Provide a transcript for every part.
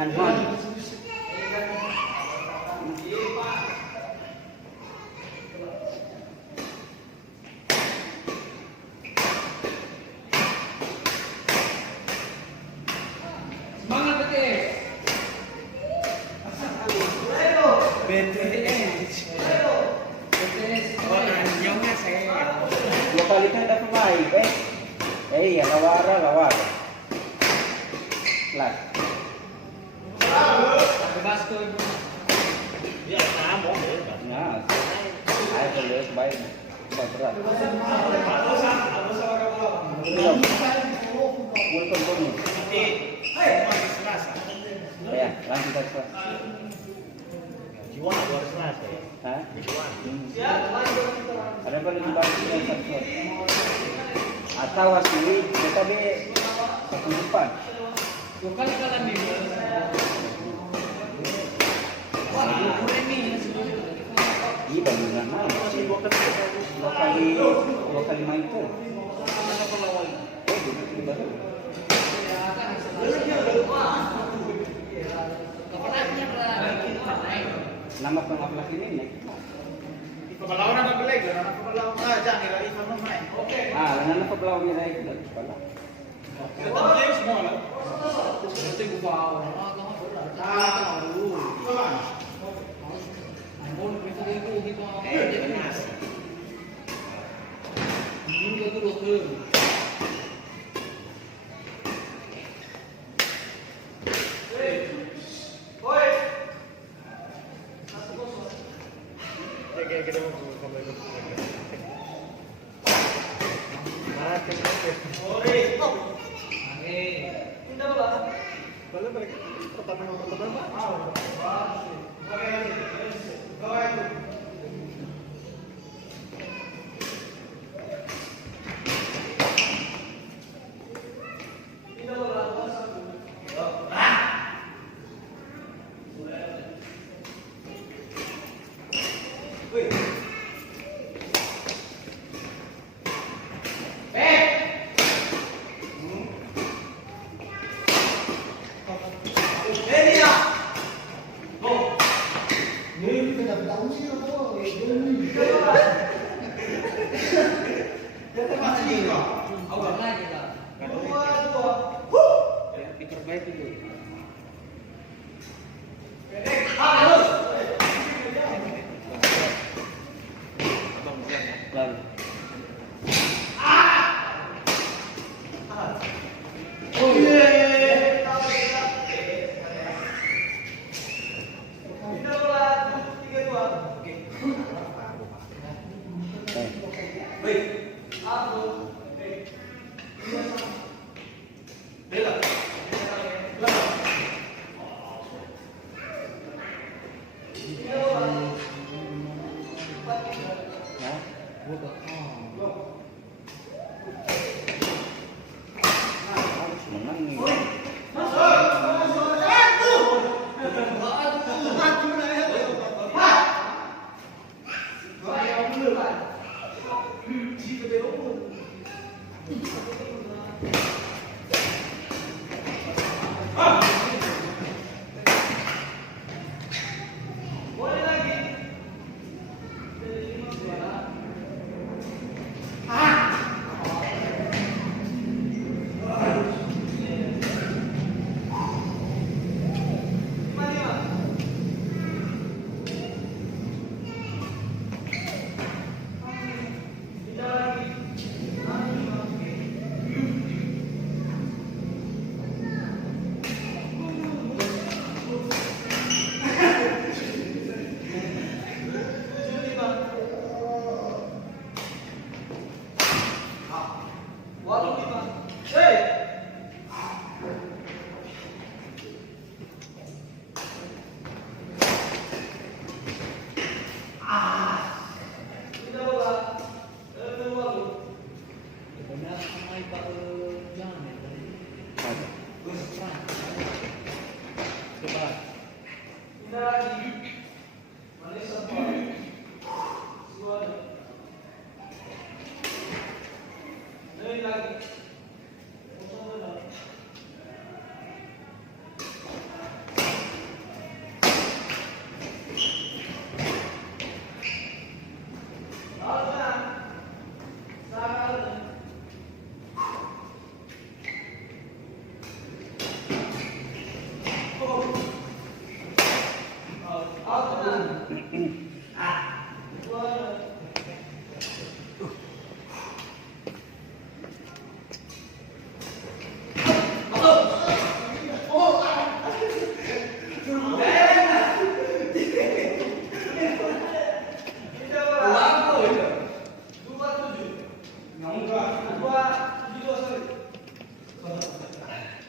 Hanhon. Semangat BTS. BTS. BTS. Orangnya saya. Dua kali kan ada pemain, iya, lawara. Lah. Ada basket. Dia sama Nah, ayo terus baik. Berat. Belum. Welcome bonus. Ya, lanjut aja. Jiwa 200 ya. Hah? Jiwa. Ada apa yang dibagi yang satu? Atau asli kita be satu depan. Bukan kalian nih. Wah, ini Iya bandingan mana sih? Dua kali main tuh. Gitu baru. Nama pengaplas ini naik. Pemelawan apa beleg? Anak pemelawan jangan lagi sama main. Oke. Nana pebelaw ni naik dah. Kepala. Kita tahu semua lah. Nanti gua bawa. Ini kita tahu sih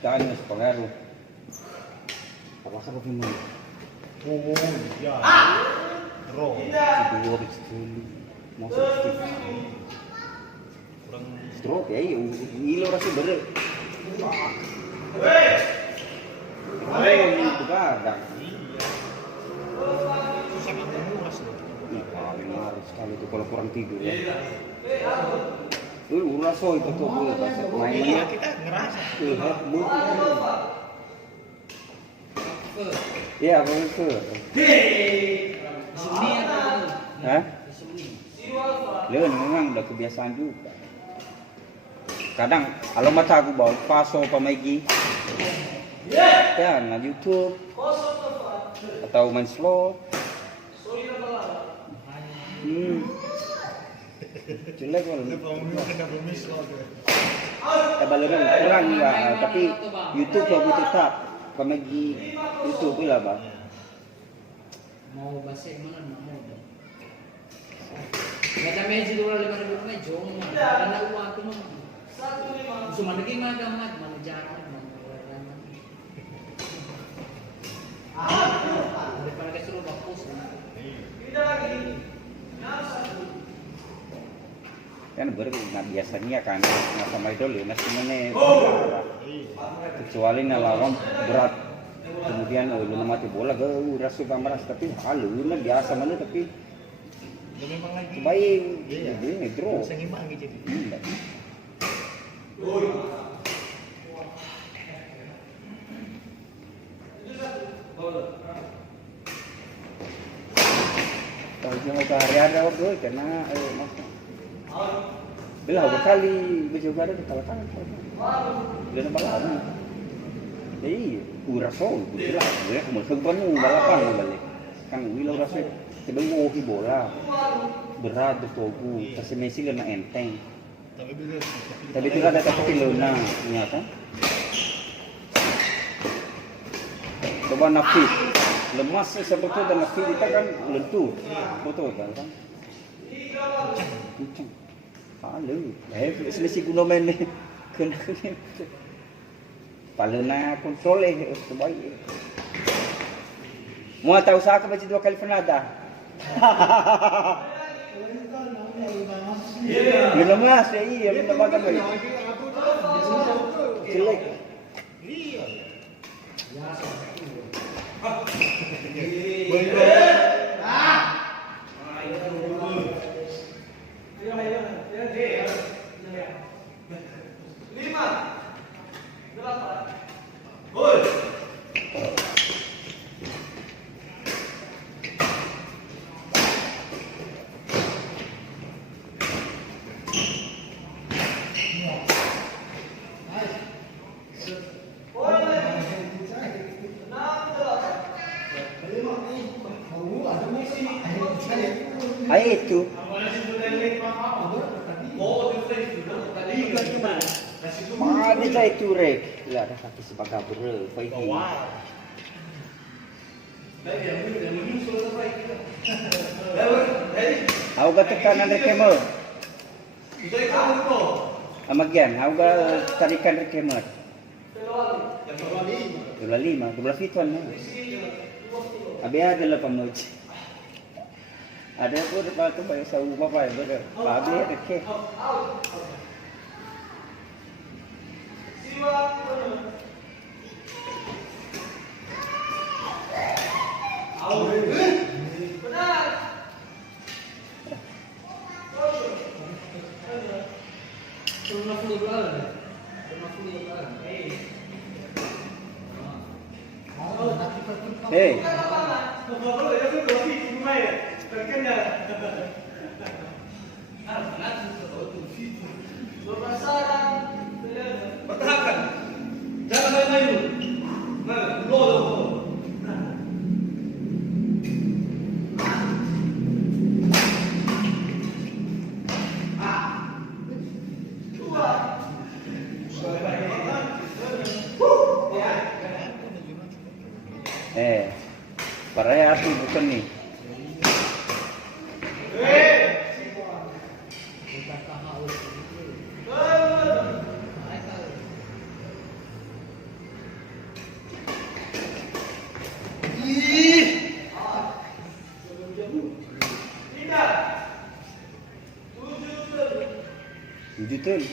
Jangan sepengaruh. Apa sih begini? Oh, ya. Bro. Dua sekali. Masuk Kurang stroke ya, ilo rasa berat. Itu kadang. susah nggak menguras loh. Ih, paling harus sekali itu kalau kurang tidur ya. Uras so itu tuh main Iya, kita ngerasa. lihat bu. Iya, apa itu? Suni atau Hah? Suni? Leon memang udah kebiasaan juga. Kadang kalau mata aku bawa paso pemaigi, kan na YouTube atau main slow. Jelek kalau baleran kurang juga, tapi YouTube lebih tetap pemaigi YouTube lah bang. Mau basi mana mau dong. Gak ada meja dulu 5.000 meja, jom karena uang tuh mah. Cuma lagi makan mana jarang mana. Daripada kesuruh bagus. Kan nah biasanya kan nah sama idol ya masih mana kecuali lawan berat kemudian lu mati bola gue rasu pamras tapi halu nah biasa mana tapi Ya memang lagi. baik Iya. ini draw Bisa ngimbangi jadi. kalau jangan ke hari ada waktu karena mas belah berkali berjuga ada kalau kan dan balapan jadi uraso belah dia mau sebenarnya balapan balik kan wilau rasa kedua bola berat betul kasih Messi kena enteng tapi itu ada tapi lona ternyata coba nafis lemas sebetulnya dan nafis kita kan lentur betul kan kencang halu Messi guna main ni kena palena kontrol sebaik mau tahu usaha baca 2 kali penada belum mas ya iya belum makan baik jelek itu mana saya itu rek lah ada kaki sebagai bere pagi aku kata kanan rekemer amagian aku tarikan rekemer 12 fituan abi ada 8 noci ada pun depan tu bayar sahu bapa ya betul abi ada ke Hey. Pertahankan. Jangan main-main. Gol. Parahnya api bukan nih. Tujuh.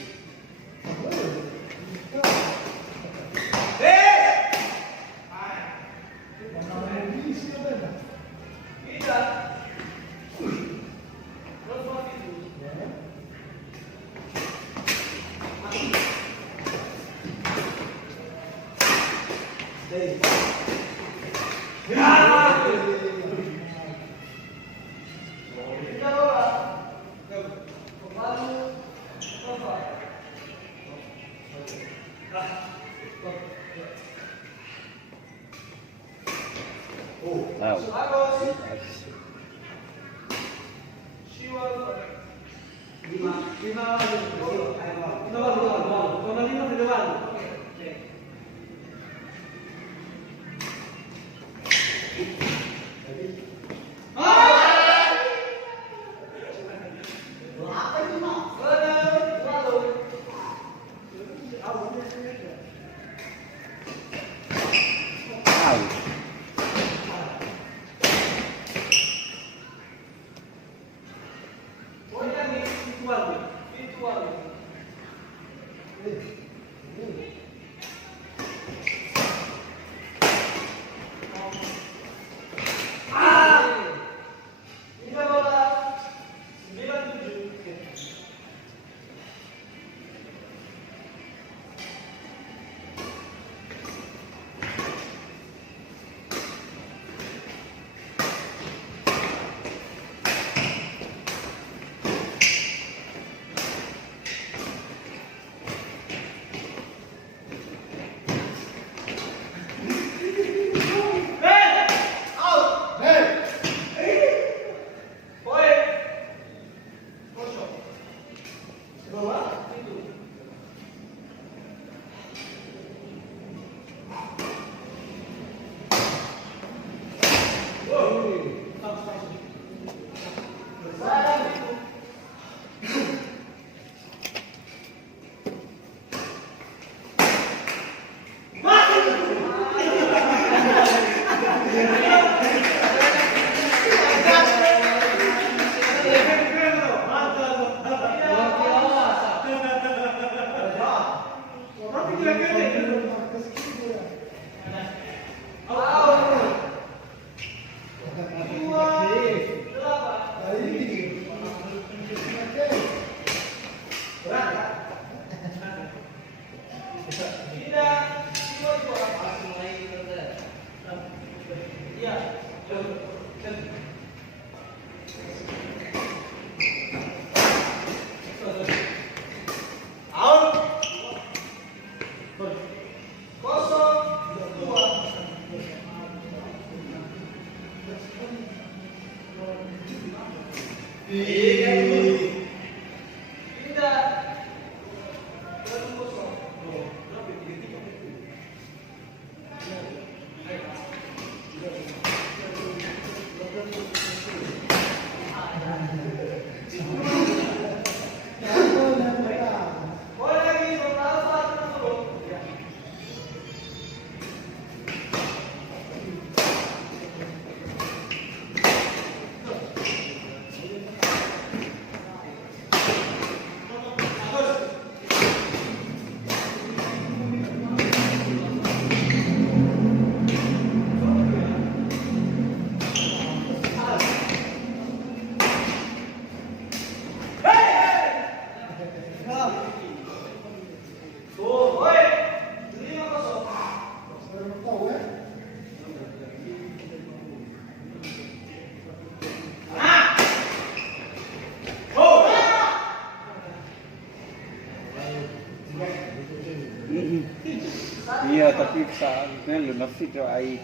Iya, tapi saatnya lunasik itu air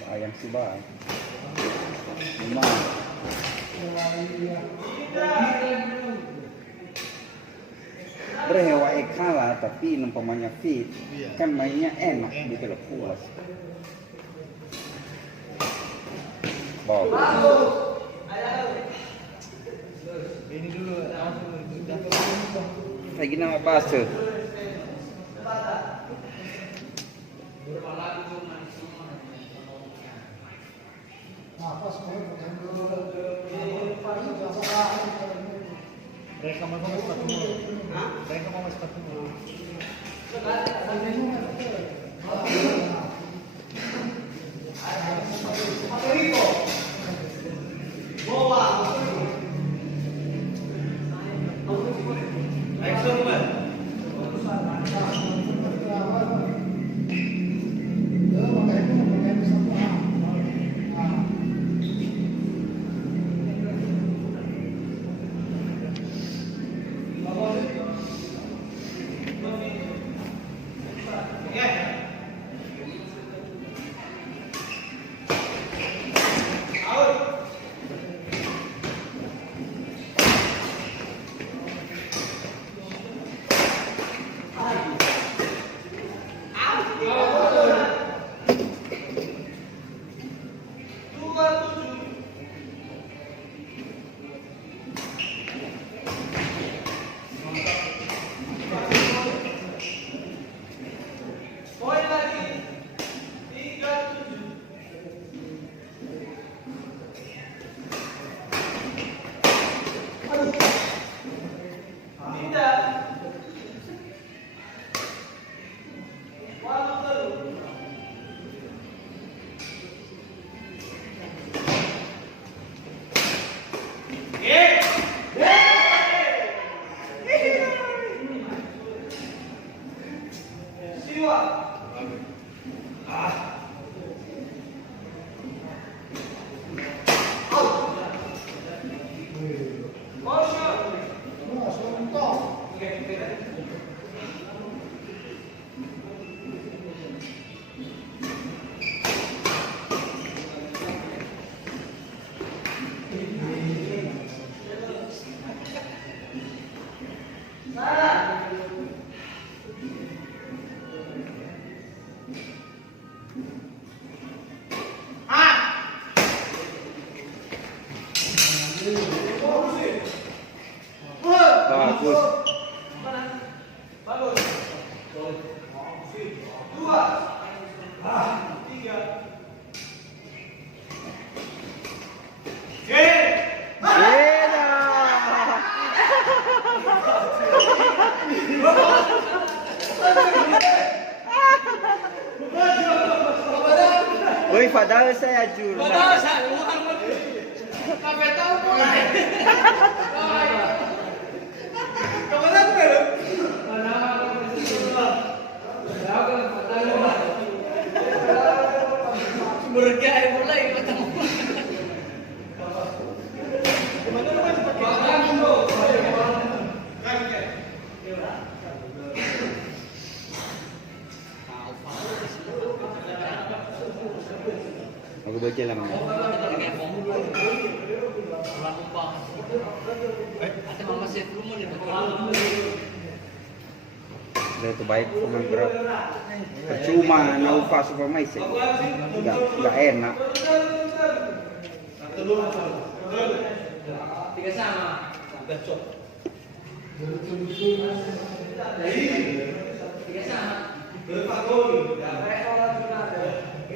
sayang sih bang. Memang. Berhewa kalah tapi nampak fit, kan mainnya enak gitu loh puas. Bawa. Ini dulu langsung Lagi nama base. mereka mau sepatu mulu. Mereka mau sepatu mulu. Woi, padahal saya jurnal. Padahal saya sampai tahu mulai. Kemana tuh? Bergaya mulai ketemu. Aku baca lah mana. Itu baik cuma berat. Percuma naupa supermais. Enggak enak. Tiga sama. Tiga sama.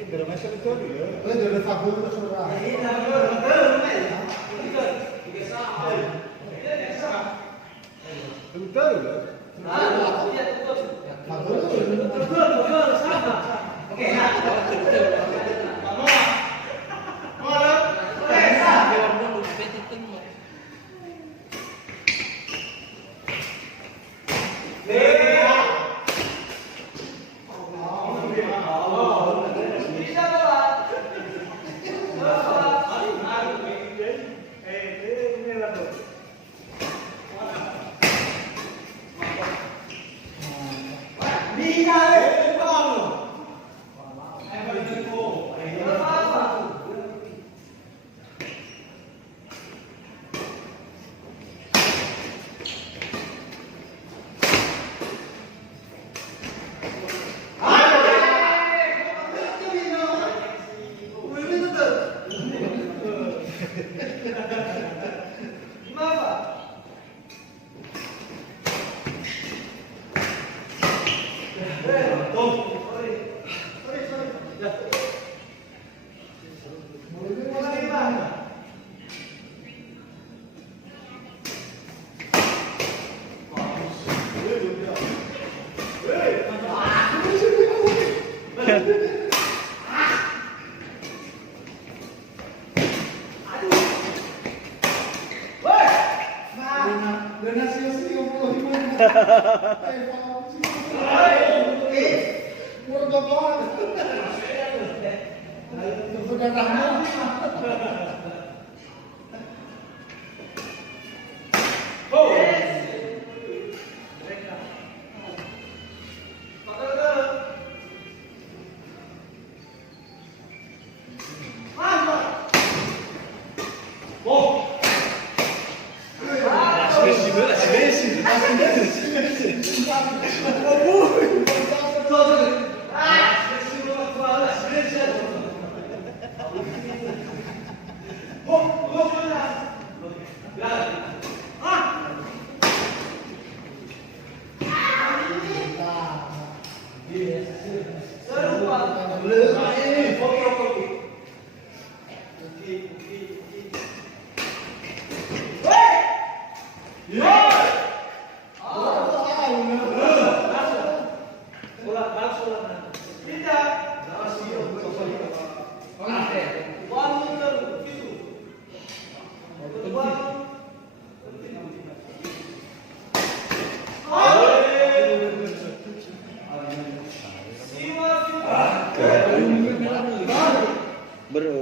Bermacam itu ya. Dari Fabio itu saudara. Betul ya. Murah banget. Sudah rahmat.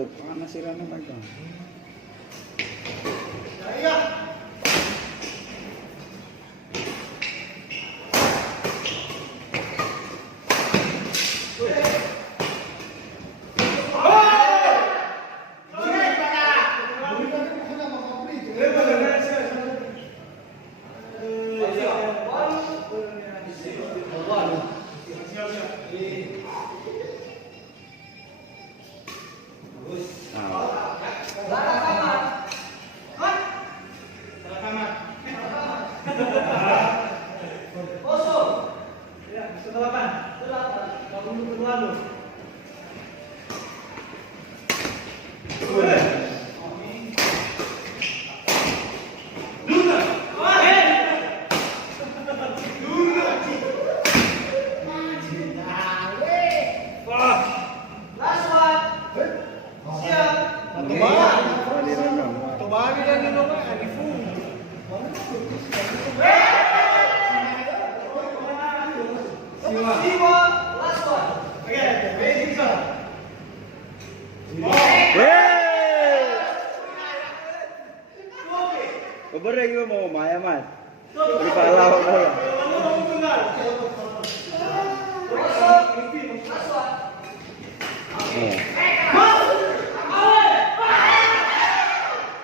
Panas sih Rana pegang. Keberai gue mau Maya Mas. Di pahlawan lah. Oh.